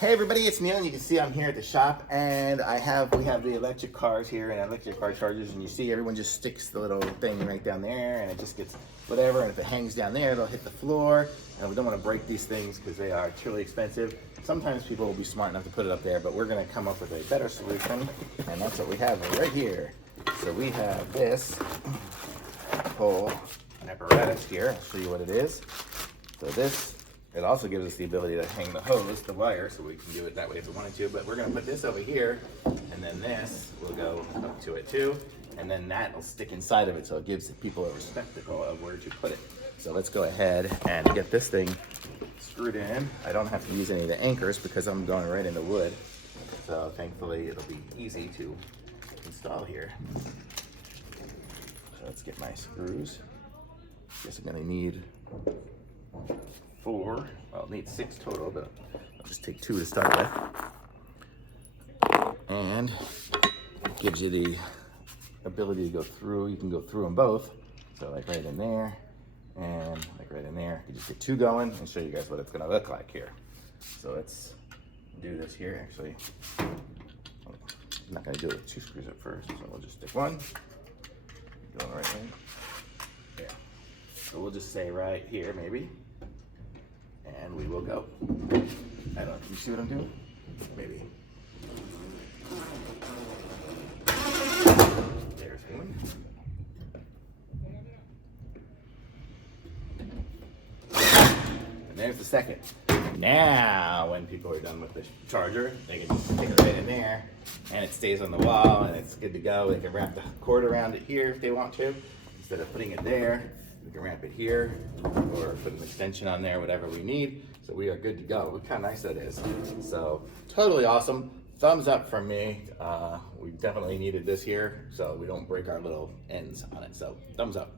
Hey everybody, it's Neil, and you can see I'm here at the shop, and we have the electric cars here and electric car chargers, and you see everyone just sticks the little thing right down there, and it just gets whatever, and if it hangs down there, it'll hit the floor, and we don't want to break these things because they are truly expensive. Sometimes people will be smart enough to put it up there, but we're going to come up with a better solution, and that's what we have right here. So we have this whole apparatus here. I'll show you what it is. So this, it also gives us the ability to hang the hose, the wire, so we can do it that way if we wanted to, but we're gonna put this over here, and then this will go up to it too, and then that will stick inside of it, so it gives people a receptacle of where to put it. So let's go ahead and get this thing screwed in. I don't have to use any of the anchors because I'm going right into wood, so thankfully it'll be easy to install here. So let's get my screws. Guess I'm gonna need 4, well, it needs 6 total, but I'll just take 2 to start with. And it gives you the ability to go through. You can go through them both. So like right in there and like right in there. You just get 2 going and show you guys what it's gonna look like here. So let's do this here actually. I'm not gonna do it with 2 screws at first, so we'll just stick 1. Going right in. Yeah. So we'll just say right here maybe. And we will go. I don't know, can you see what I'm doing? Maybe. There's one. And there's the second. Now, when people are done with the charger, they can just stick it right in there, and it stays on the wall, and it's good to go. They can wrap the cord around it here if they want to, instead of putting it there. We can wrap it here or put an extension on there, whatever we need. So we are good to go. Look how nice that is. So totally awesome. Thumbs up from me. We definitely needed this here so we don't break our little ends on it. So thumbs up.